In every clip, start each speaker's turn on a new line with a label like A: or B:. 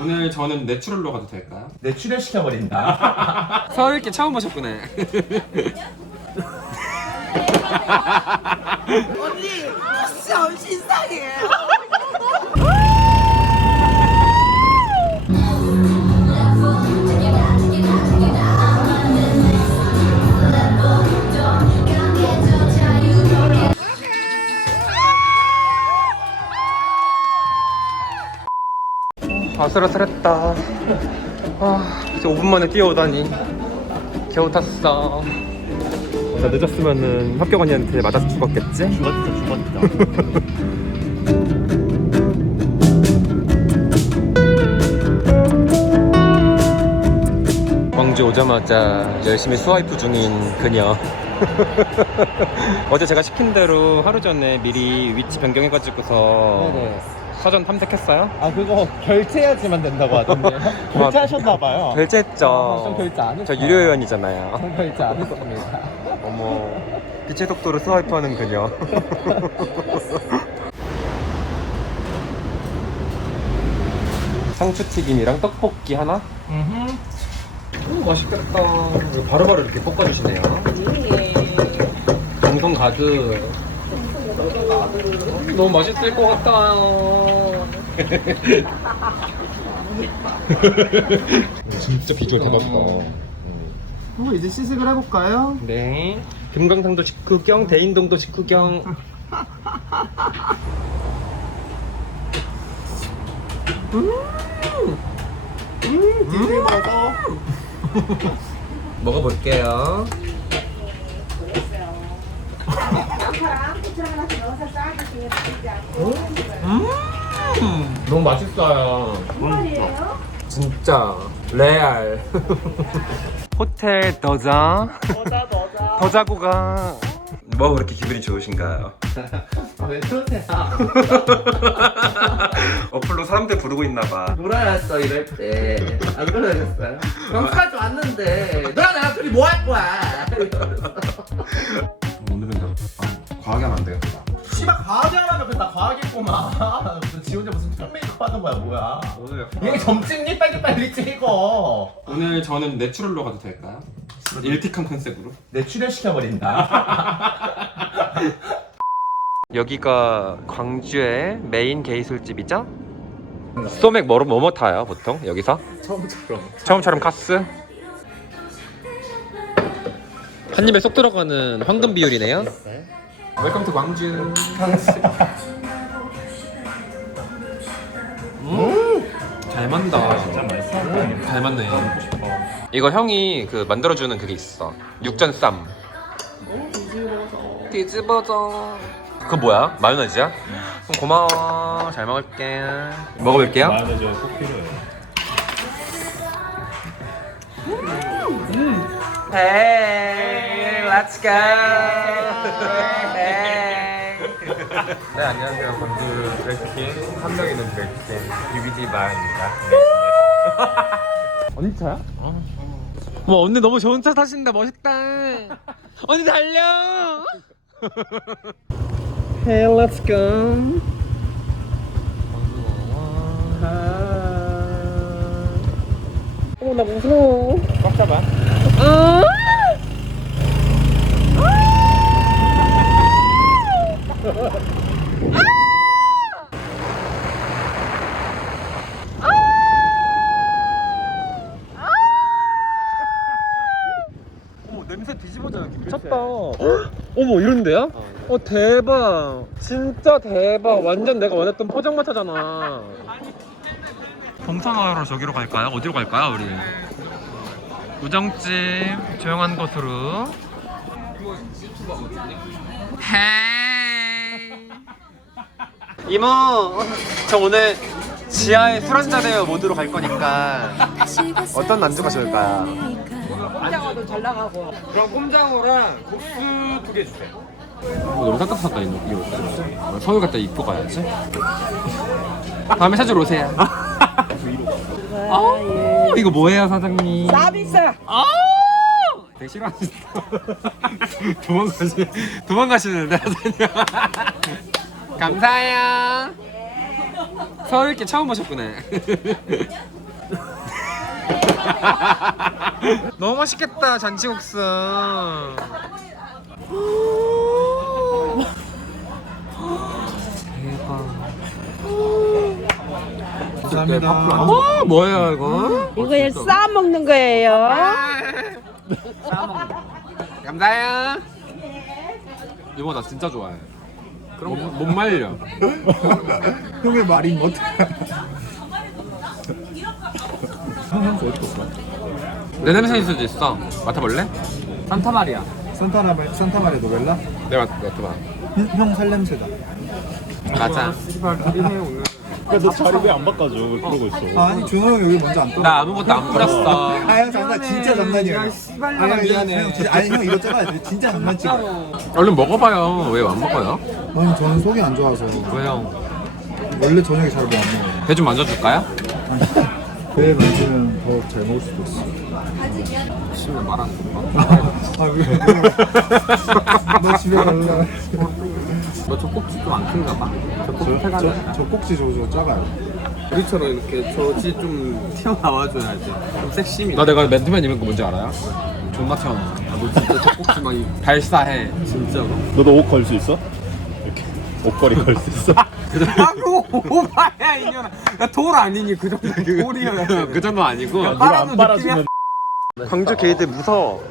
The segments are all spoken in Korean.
A: 오늘 저는 내추럴로 가도 될까요?
B: 내추럴 시켜버린다.
A: 서울께 처음 보셨구나.
C: 언니 진짜 신상해.
A: 아슬아슬했다. 아, 이제 5분 만에 뛰어오다니. 겨우 탔어. 나 늦었으면은 합격 언니한테 맞아서 죽었겠지?
B: 죽었다 죽었다.
A: 광주 오자마자 열심히 스와이프 중인 그녀. 어제 제가 시킨 대로 하루 전에 미리 위치 변경해가지고서 사전 탐색했어요.
B: 아 그거 결제해야지만 된다고 하던데. 결제하셨나봐요.
A: 결제했죠.
B: 전 결제 안
A: 저
B: 했어요.
A: 유료 회원이잖아요.
B: 전 결제 안 했습니다.
A: 어머, 빛의 속도로 스와이프하는 그녀. 상추튀김이랑 떡볶이 하나? 오 맛있겠다. 이거 바로바로 이렇게 볶아주시네요. 감동 가득. 너무 맛있을 것 같다. 진짜 비주얼 대박이다.
B: 한번 이제 시식을 해볼까요?
A: 네. 금강산도 직구경, 대인동도 직구경.
B: 뒤집어서.
A: 먹어볼게요. 너무 맛있어요. 진짜 레알. 호텔 더자.
C: 너자 너자.
A: 더 자고 가. 뭐 그렇게 기분이 좋으신가요?
B: 왜 그러세요?
A: 어플로 사람들 부르고 있나 봐.
C: 놀아야겠어 이럴 때. 안 그러겠어요? 경까지 왔는데 너랑 나랑 둘이 뭐 할 거야?
A: 오늘은 나 아, 과하게 하면 안 되겠다.
B: 씨발 과하게 하라면 그나 과하겠구만. 무슨 지 혼자 무슨 편 메이크업 하는 거야 뭐야?
A: 오늘
B: 얘 점찍니 빨리 빨리 찍어.
A: 오늘 저는 내추럴로 가도 될까요? 일틱한 컨셉으로.
B: 내추럴 시켜버린다.
A: 여기가 광주의 메인 게이 술집이죠? 소맥 뭐로 뭐뭐 타요 보통 여기서?
B: 처음처럼.
A: 처음처럼 카스? 한 입에 쏙 들어가는 황금 비율이네요. 웰컴 투 광주. 음, 잘 만다.
B: 진짜 맛있어.
A: 잘 맞네. 이거 형이 그 만들어주는 그게 있어. 육전 쌈. 뒤집어져. 그거 뭐야? 마요네즈야? 그럼 고마워. 잘 먹을게. 먹어볼게요.
B: 마요네즈 꼭 필요해.
A: Hey, let's go. 네 안녕하세요. 광주 드래프팅 한 명 있는 드래프팅 UBD 바입니다. 언니 차야? 뭐 언니 너무 좋은 차 타신다 멋있다. 언니 달려. hey, let's go. 어나 무서워.
B: 꽉 잡아.
A: 어머 냄새 뒤집어져 미쳤다. 어머 이런데요? 어 대박. 진짜 대박. 완전 내가 원했던 포장마차잖아. 동창하러 저기로 갈까요? 어디로 갈까요 우리? 우정집 조용한 곳으로. 헤이. 이모, 저 오늘 지하에 술 한잔 해요 모드로 갈 거니까 어떤 안주가 좋을까요?
C: 꼼장어도 잘 나가고.
A: 그럼 꼼장어랑 국수 두 개 주세요. 어, 너무 따뜻하다 이거. 이거. 서울 갔다 입고 가야지. 다음에 찾으러 오세요. 아, 이거 뭐예요 사장님?
C: 서비스.
A: 되게 싫어하시다. 도망가시 도망가시는데 사장님. 감사해요. 서울께 처음 오셨구나. 너무 맛있겠다 잔치국수.
B: 감사합니다.
A: 어 뭐예요 이거?
D: 이거 싸 먹는 거예요.
A: 감사해요. 이거 나 진짜 좋아해. 그럼 못, 못 말려.
B: 형의 말이 뭐 어디 갔어?
A: 내 냄새일 수도 있어. 맡아볼래? 산타 마리아.
B: 산타나마 산타마리아 노벨라?
A: 내가 맡- 맡아봐.
B: 형, 형 살냄새다.
A: 맞아.
E: 야너 자리 왜 안 바꿔줘? 왜 그러고 있어?
B: 아니 준호 형 여기 먼저 안 떠.
A: 나 아무것도 안 뿌렸어.
B: 아형 장난 진짜 장난이에요. 아니 미안해. 형, 진짜, 아니 형 이거 찍어야 돼. 진짜 장난치고.
A: 얼른 먹어봐요. 왜 안 먹어요?
B: 아니 저는 속이 안 좋아서
A: 왜요?
B: 원래 저녁에 잘못안 먹어요.
A: 배 좀 만져줄까요?
B: 배에 만지면 더 잘 먹을 수도 있어.
A: 심해 말하는 거.
B: 아 왜? 너 집에 갈래?
A: 너 젖꼭지 좀 안 큰가 봐.
B: 저, 저, 저 꼭지 저저 작아요.
A: 우리처럼 이렇게 저지 좀 튀어나와줘야지. 좀 섹시미. 나 내가 맨투맨 입은 거 뭔지 알아요? 존나 튀어나와. 아, 너 진짜 젖꼭지 막 이- 발사해. 진짜로.
E: 너도 옷 걸 수 있어? 이렇게 옷걸이 걸 수 있어?
A: 아고 오바야 이년아. 나돌 아니니 그 정도 돌이야. 그 정도 아니고.
E: 이거 안 빨아주면
A: 광주 게이들 무서워.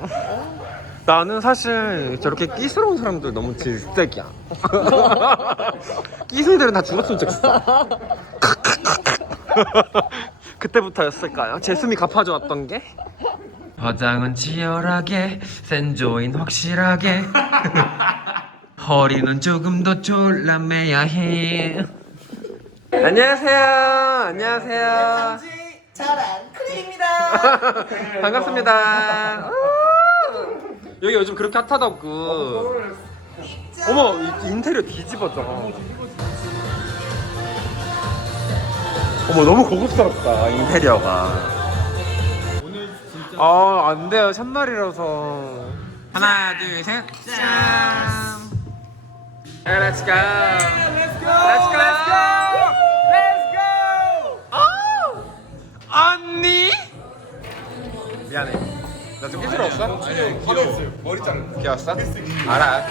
A: 나는 사실 저렇게 끼스러운 사람들 너무 질색이야. 끼순이들은 다 죽었으면 좋겠어. 그때부터였을까요? 제 숨이 갚아주었던 게? 화장은 치열하게, 센조인 확실하게. 허리는 조금 더 졸라매야 해. 안녕하세요. 안녕하세요.
D: 저랑 크림입니다.
A: 반갑습니다. 아, 여기 요즘 그렇게 핫하다고. 어머, 이- 인테리어 뒤집어져. 어머, 너무 고급스럽다, 인테리어가. 아, 안 돼요. 첫날이라서. 하나, 둘, 셋. 짠. Let's go. Let's go. Let's go. Let's go. 언니? 미안해. 나좀 삐뚤었어? 아니, 귀여웠어요. 머리 자르. 귀여웠어? 알아.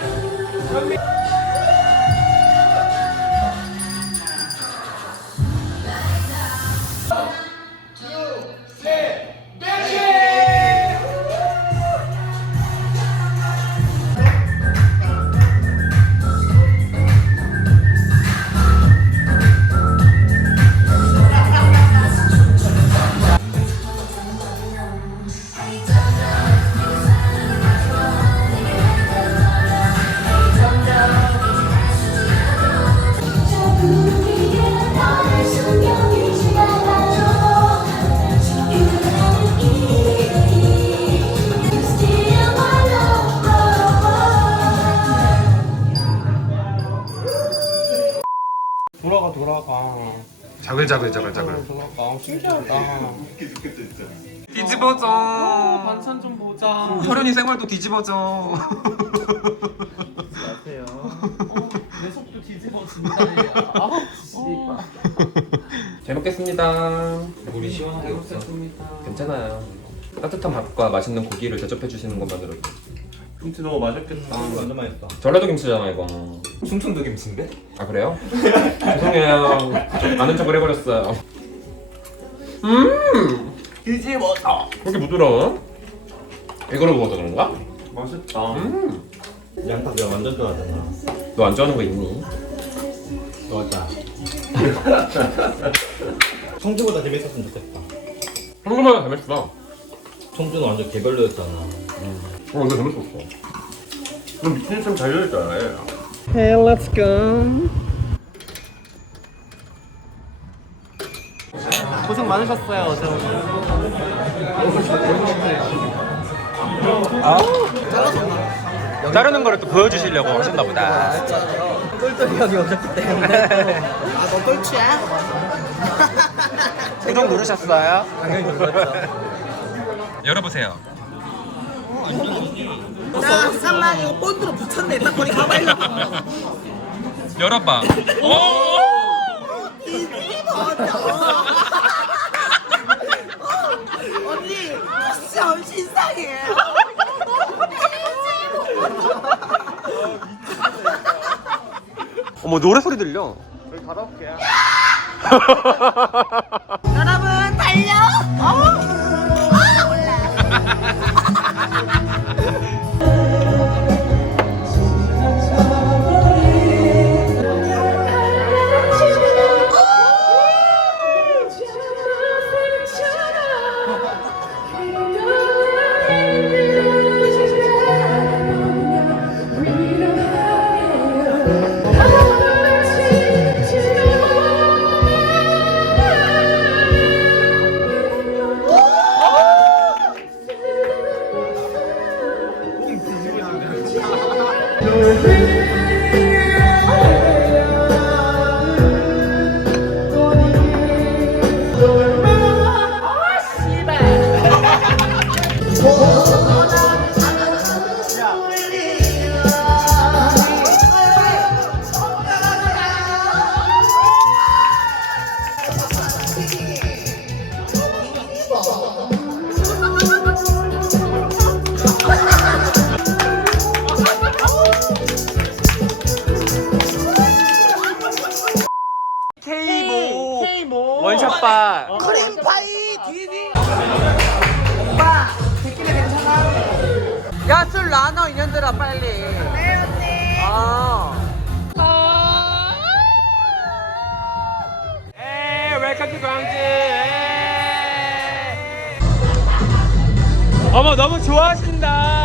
A: 자글 자글 자글자글.
B: 돌아가. 힘들다.
A: 뒤집어져.
B: 반찬 좀 보자.
A: 혈연이 생활도 뒤집어져.
B: 내 속도 뒤집어진다. 아,
A: 잘 먹겠습니다. 물이 시원하게 없어. 괜찮아요. 따뜻한 밥과 맛있는 고기를 대접해 주시는 것만으로도.
E: 김치 너무 맛있겠다. 완전 맛있다.
A: 전라도 김치잖아 이거.
E: 충청도 김치인데?
A: 아 그래요? 죄송해요. 아는 척을 해버렸어요. 음.
B: 뒤집어져.
A: 그렇게 부드러워? 이거로 먹어서 그런가?
E: 맛있다.
A: 음.
E: 양파 내가 완전 좋아하잖아.
A: 너안 좋아하는 거 있니?
E: 맞아. 청주보다 재밌었으면 좋겠다.
A: 한국말은 재밌어.
E: 청주는 완전 개별로였잖아.
A: 어, 이거 재밌었어. 너 미친 쌤 잘려있잖아.
D: Hey, let's go.
B: 고생 많으셨어요 어제 오늘.
A: 자르는 거를 또 보여주시려고 하셨나 보다.
D: 똘똘이 형이 오셨기 때문에. 아, 너 똘치야?
A: 구독 누르셨어요?
D: 당연히 눌렀죠.
A: 열어보세요.
D: 나 상랑 이거 본드로 붙였네. 딱 거기 가봐 일로.
A: 열어봐. 오!
D: 이게 뭐죠? 언니, 이상해.
A: 어머 노래 소리 들려.
C: 여기 가다 올게요.
A: 여러분 달려. 어? K모 어머 너무 좋아하신다.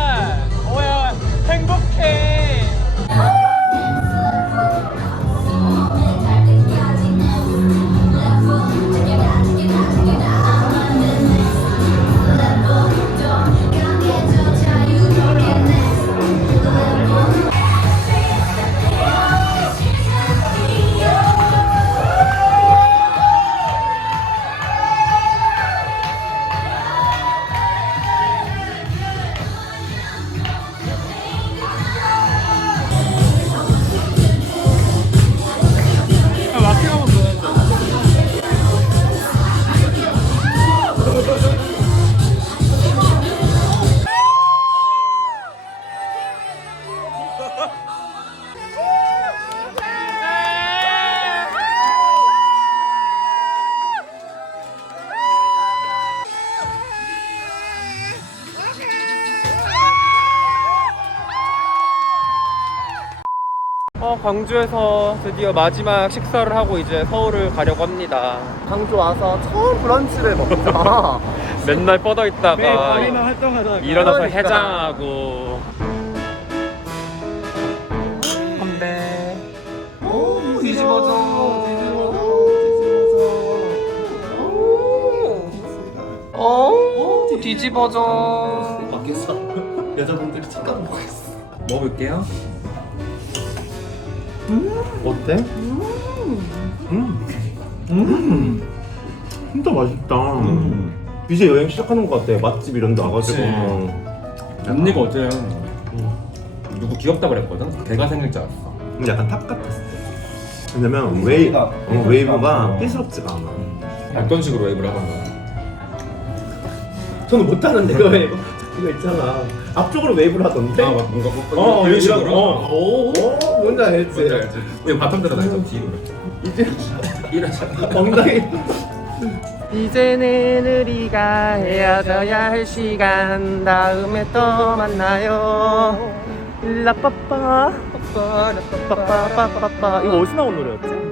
A: 광주에서 드디어 마지막 식사를 하고 이제 서울을 가려고 합니다.
C: 광주 와서 처음 브런치를 먹자
A: 맨날 뻗어 있다가 일어나서
C: 그러니까.
A: 해장하고. 건배.
C: 오 뒤집어져 오 뒤집어져
B: 밖에서 여자분들이 보고 있어.
A: 먹어볼게요.
E: 어때? 음. 음. 진짜 맛있다. 이제 여행 시작하는 것 같아. 맛집 이런 데 와가지고.
A: 언니가 어제 누구 귀엽다 그랬거든? 걔가 생길 줄 알았어.
E: 근데 약간 탑 같았어. 왜냐면 웨이, 어, 웨이브가 삐스럽지가 않아.
A: 어떤 식으로 웨이브를 거야?
E: 저는 못하는데 그 웨이브. 이거 있잖아. 앞쪽으로 웨이브를 하던데.
A: 아, 막 뭔가
E: 어,
A: 이런
E: 이런-
A: 식으로?
E: 어.
A: 오.
E: 어, 뭔지 알지?
A: 뭔지 알지? 왜 바텀 들어가서 뒤로
E: 이제
A: 이러자.
E: 엉덩이.
C: 이제는 우리가 헤어져야 할 시간 다음에 또 만나요 라빠빠 빠빠 라빠빠 빠빠빠
E: 이거 어디서 나온 노래였지?